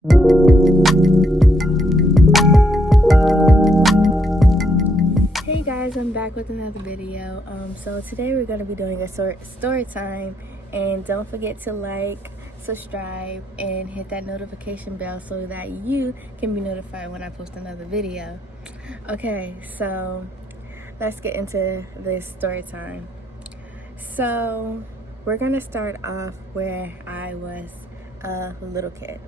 Hey guys, I'm back with another video. So today we're going to be doing a story time, and don't forget to like, subscribe, and hit that notification bell so that you can be notified when I post another video. Okay, so let's get into this story time. So we're going to start off where I was a little kid.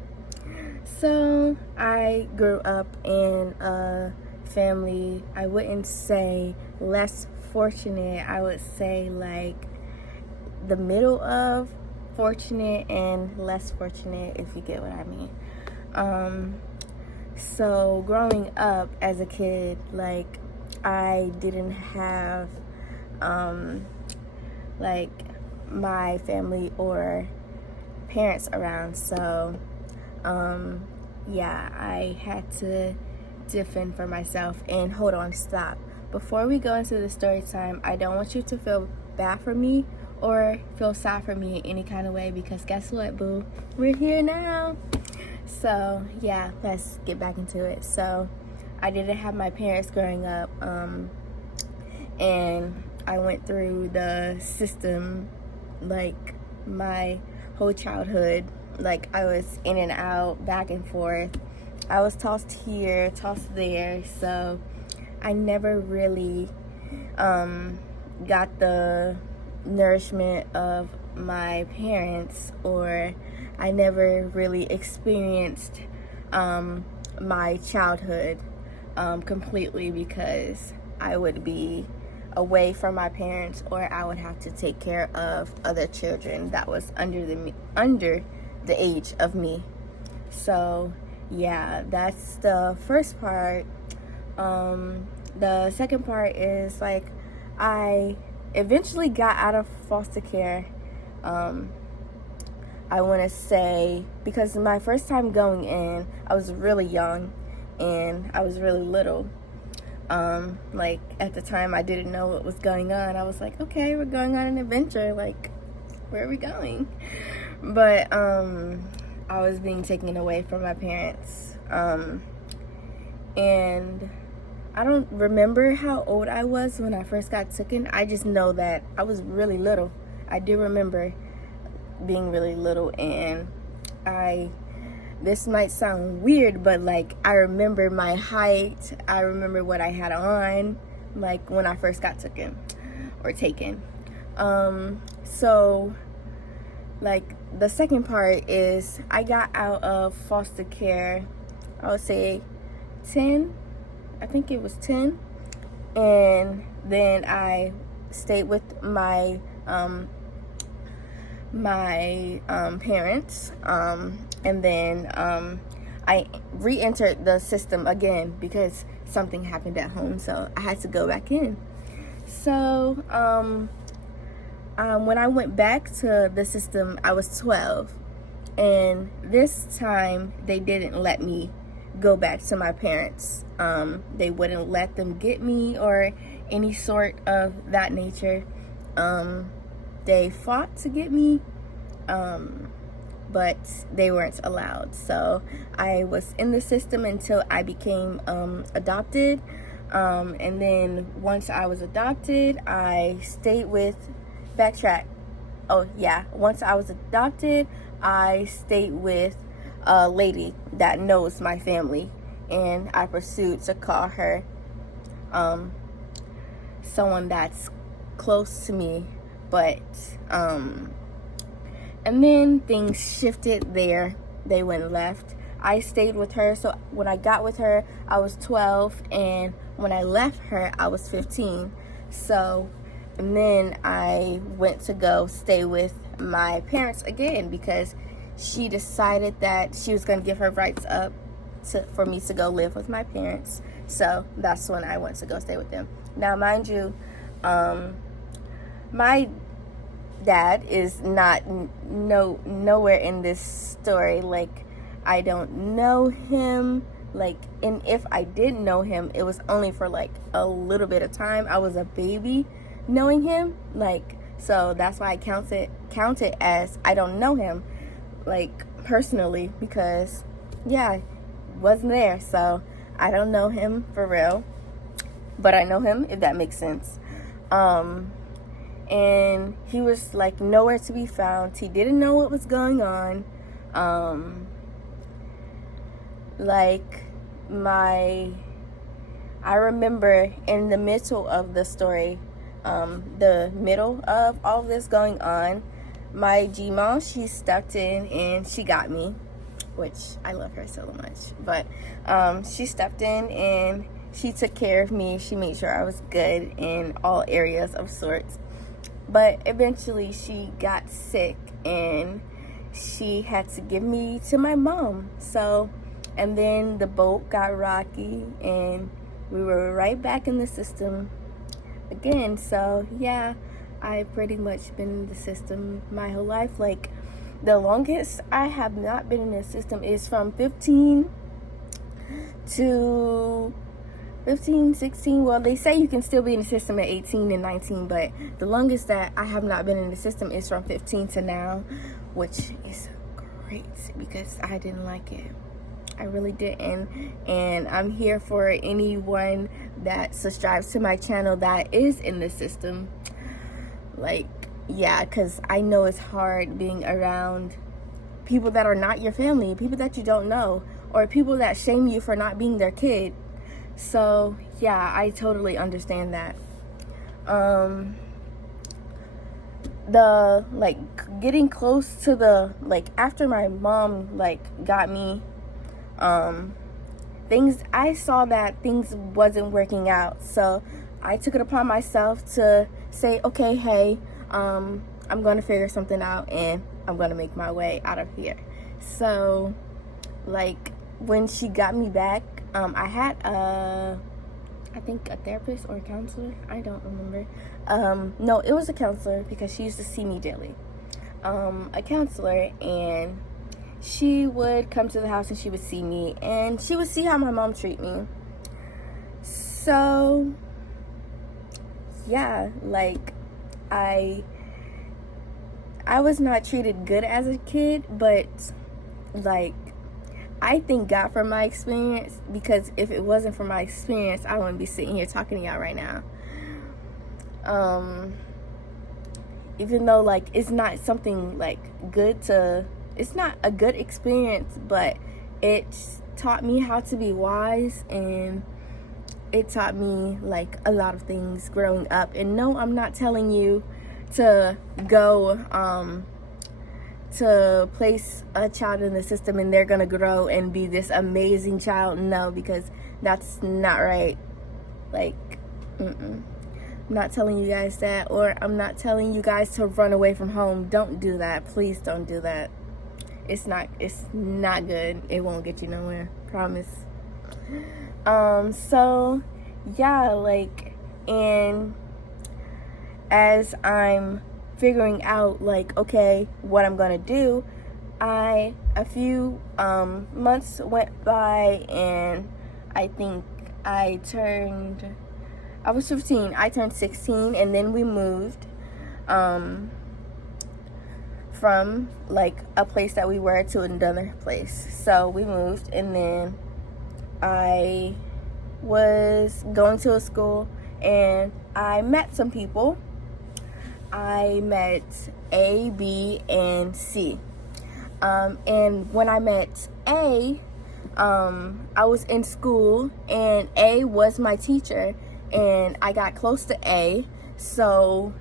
So I grew up in a family, I wouldn't say less fortunate, I would say like the middle of fortunate and less fortunate, if you get what I mean. So growing up as a kid, like I didn't have like my family or parents around, so yeah, I had to defend for myself. And hold on, stop. Before we go into the story time, I don't want you to feel bad for me or feel sad for me in any kind of way, because guess what, boo? We're here now. So yeah, let's get back into it. So I didn't have my parents growing up, and I went through the system like my whole childhood. Like I was in and out, back and forth. I was tossed here, tossed there. So I never really got the nourishment of my parents, or I never really experienced my childhood completely, because I would be away from my parents, or I would have to take care of other children that was under the age of me. So yeah, that's the first part. The second part is like I eventually got out of foster care. I want to say because my first time going in, I was really young and I was really little. Like at the time I didn't know what was going on. I was like, okay, we're going on an adventure, like where are we going? But I was being taken away from my parents, and I don't remember how old I was when I first got taken. I just know that I was really little. I do remember being really little, and this might sound weird, but like I remember my height, I remember what I had on, like when I first got taken. So like the second part is I got out of foster care, I would say 10, I think it was 10, and then I stayed with my parents, and then I re-entered the system again because something happened at home, so I had to go back in. So when I went back to the system, I was 12, and this time they didn't let me go back to my parents. They wouldn't let them get me or any sort of that nature. They fought to get me, but they weren't allowed. So I was in the system until I became adopted, and then once I was adopted, I stayed with once I was adopted, I stayed with a lady that knows my family, and I pursued to call her someone that's close to me. But and then things shifted there. They went left. I stayed with her, so when I got with her I was 12, and when I left her I was 15. So and then I went to go stay with my parents again, because she decided that she was going to give her rights up for me to go live with my parents. So that's when I went to go stay with them. Now mind you, my dad is not nowhere in this story. Like I don't know him, like, and if I did know him, it was only for like a little bit of time. I was a baby knowing him, like, so that's why I count it as I don't know him like personally, because yeah, wasn't there. So I don't know him for real, but I know him, if that makes sense. And he was like nowhere to be found. He didn't know what was going on. Like I remember in the middle of the story, the middle of all this going on, my G-mom, she stepped in and she got me, which I love her so much. But she stepped in and she took care of me. She made sure I was good in all areas of sorts. But eventually she got sick and she had to give me to my mom. So, and then the boat got rocky and we were right back in the system again. So yeah, I pretty much been in the system my whole life. Like, the longest I have not been in the system is from 15 to 15, 16. Well, they say you can still be in the system at 18 and 19, but the longest that I have not been in the system is from 15 to now, which is great because I didn't like it. I really didn't. And I'm here for anyone that subscribes to my channel that is in the system. Like, yeah, because I know it's hard being around people that are not your family, people that you don't know, or people that shame you for not being their kid. So yeah, I totally understand that. The like getting close to the like after my mom like got me, things, I saw that things wasn't working out, so I took it upon myself to say, okay, hey, I'm gonna figure something out and I'm gonna make my way out of here. So like when she got me back, I had I think a therapist or a counselor, I don't remember. No, it was a counselor because she used to see me daily. A counselor, and she would come to the house and she would see me and she would see how my mom treat me. So yeah, like I was not treated good as a kid, but like I thank God for my experience, because if it wasn't for my experience, I wouldn't be sitting here talking to y'all right now. Even though like it's not something like good to, it's not a good experience, but it taught me how to be wise, and it taught me like a lot of things growing up. And no, I'm not telling you to go to place a child in the system and they're gonna grow and be this amazing child. No, because that's not right. Like, I'm not telling you guys that, or I'm not telling you guys to run away from home. Don't do that. Please don't do that. It's not good. It won't get you nowhere. Promise. So yeah, like, and as I'm figuring out like, okay, what I'm gonna do, a few months went by, and I think I was 15, I turned 16, and then we moved from like a place that we were to another place. So we moved, and then I was going to a school and I met some people. I met A, B, and C. And when I met A, I was in school and A was my teacher, and I got close to A. So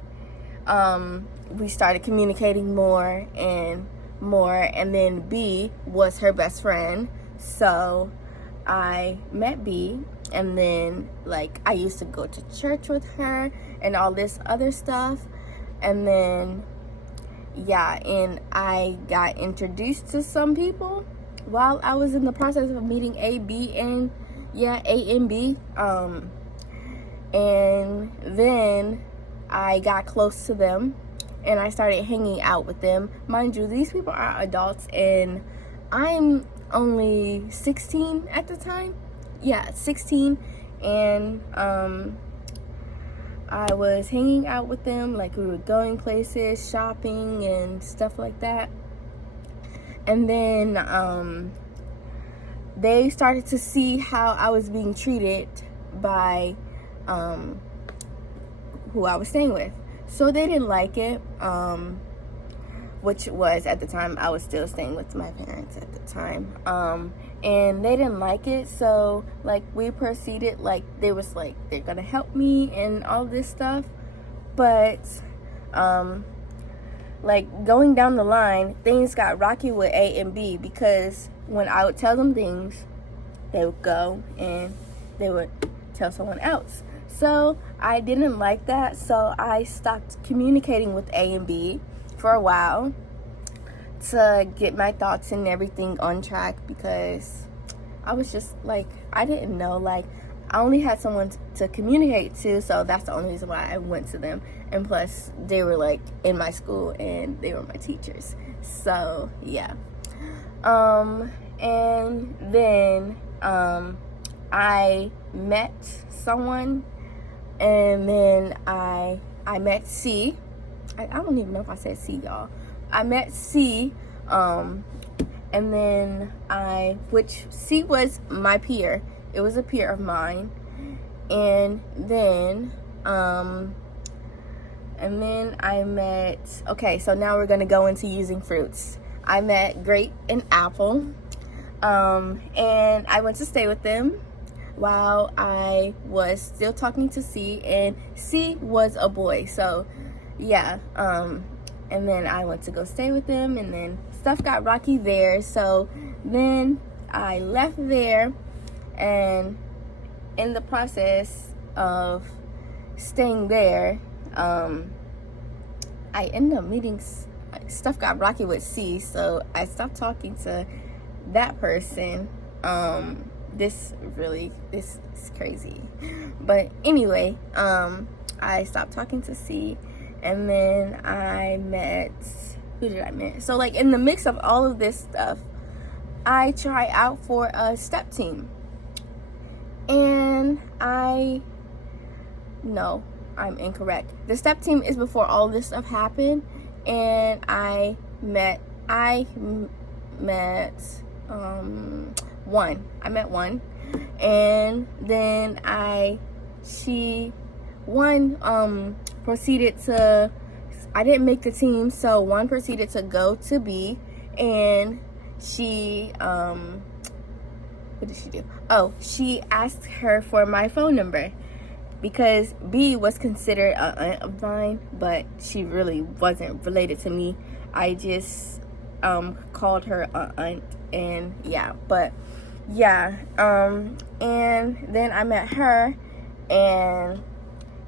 we started communicating more and more, and then B was her best friend. So I met B, and then like I used to go to church with her and all this other stuff. And then yeah, and I got introduced to some people while I was in the process of meeting A, B, and yeah, A and B. And then I got close to them and I started hanging out with them. Mind you, these people are adults and I'm only 16 at the time. Yeah, 16. And I was hanging out with them, like we were going places, shopping and stuff like that. And then they started to see how I was being treated by who I was staying with. So they didn't like it, which was at the time I was still staying with my parents at the time. And they didn't like it, so like we proceeded, like they was like they're gonna help me and all this stuff, but like going down the line, things got rocky with A and B, because when I would tell them things, they would go and they would tell someone else. So I didn't like that, so I stopped communicating with A and B for a while to get my thoughts and everything on track, because I was just like, I didn't know, like I only had someone to communicate to, so that's the only reason why I went to them. And plus they were like in my school and they were my teachers, so yeah. And then I met someone, and then I met C. I don't even know if I said C, y'all. I met C, and then which C was my peer. It was a peer of mine. And then I met, okay, so now we're gonna go into using fruits. I met grape and apple, and I went to stay with them while I was still talking to C, and C was a boy, so yeah. And then I went to go stay with them, and then stuff got rocky there, so then I left there, and in the process of staying there, I ended up meeting, stuff got rocky with C, so I stopped talking to that person. This is crazy, but anyway, I stopped talking to C, and then I met, who did I meet? So like in the mix of all of this stuff, I try out for a step team, and no, I'm incorrect. The step team is before all this stuff happened, and I met one, and then one proceeded to, I didn't make the team, so one proceeded to go to B, and she what did she do? Oh, she asked her for my phone number, because B was considered an aunt of mine, but she really wasn't related to me. I just called her an aunt, and yeah, but yeah, and then I met her, and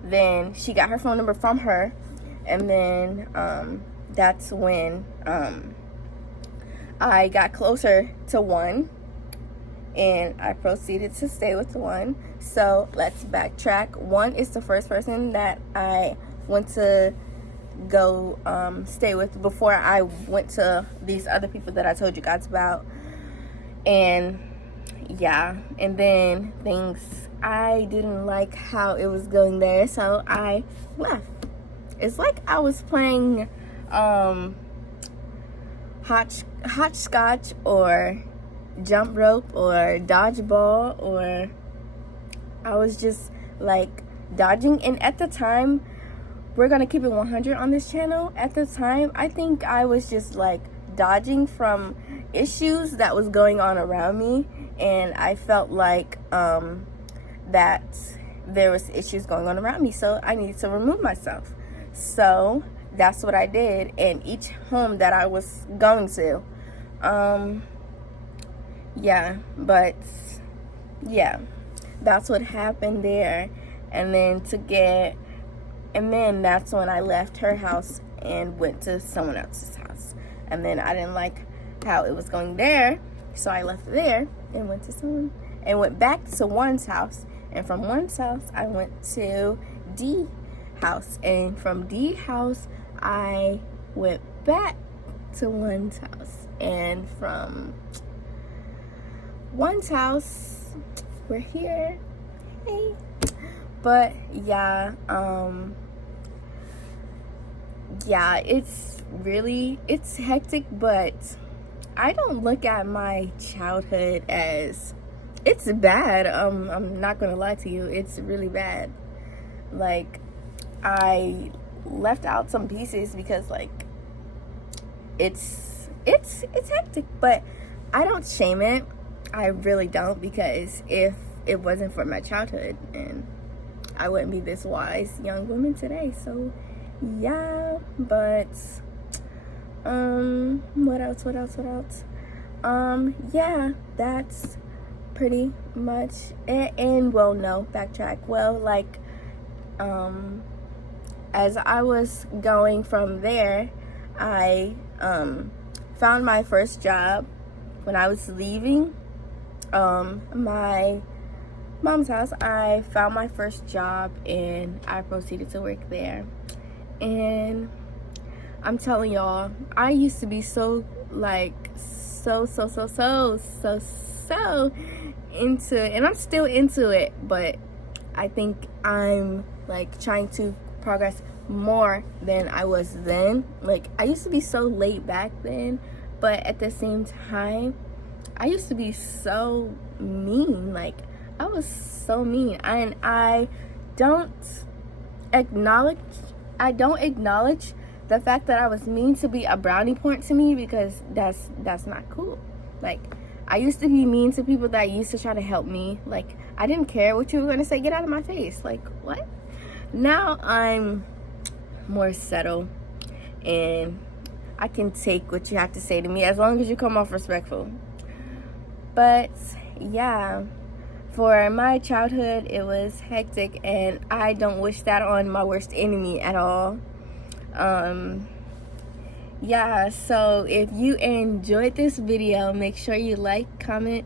then she got her phone number from her, and then that's when I got closer to one, and I proceeded to stay with one. So let's backtrack. One is the first person that I went to go stay with before I went to these other people that I told you guys about. And yeah, and then I didn't like how it was going there, so I left. It's like I was playing hopscotch or jump rope or dodgeball, or I was just like dodging. And at the time, we're gonna keep it 100 on this channel. At the time, I think I was just like dodging from issues that was going on around me, and I felt like that there was issues going on around me, so I needed to remove myself. So that's what I did in each home that I was going to. Yeah, but yeah, that's what happened there. And then that's when I left her house and went to someone else's house. And then I didn't like how it was going there, so I left there and went back to one's house. And from one's house, I went to D house. And from D house, I went back to one's house. And from one's house, we're here. Hey. But yeah, it's hectic, but I don't look at my childhood as it's bad. I'm not gonna lie to you, it's really bad. Like, I left out some pieces because like it's hectic, but I don't shame it. I really don't, because if it wasn't for my childhood, and I wouldn't be this wise young woman today. So yeah, but what else? Yeah, that's pretty much it. And well, no, backtrack. Well, like, as I was going from there, I found my first job when I was leaving my mom's house. I found my first job and I proceeded to work there. And I'm telling y'all, I used to be so into, and I'm still into it, but I think I'm like trying to progress more than I was then. Like, I used to be so laid back then, but at the same time, I used to be so mean. Like, I was so mean, and I don't acknowledge the fact that I was mean to be a brownie point to me, because that's not cool. Like, I used to be mean to people that used to try to help me. Like, I didn't care what you were gonna say. Get out of my face. Like, what? Now I'm more settled, and I can take what you have to say to me as long as you come off respectful. But yeah, for my childhood, it was hectic, and I don't wish that on my worst enemy at all. Yeah, so if you enjoyed this video, make sure you like, comment,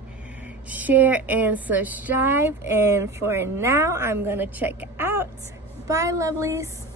share, and subscribe. And for now, I'm gonna check out. Bye, lovelies.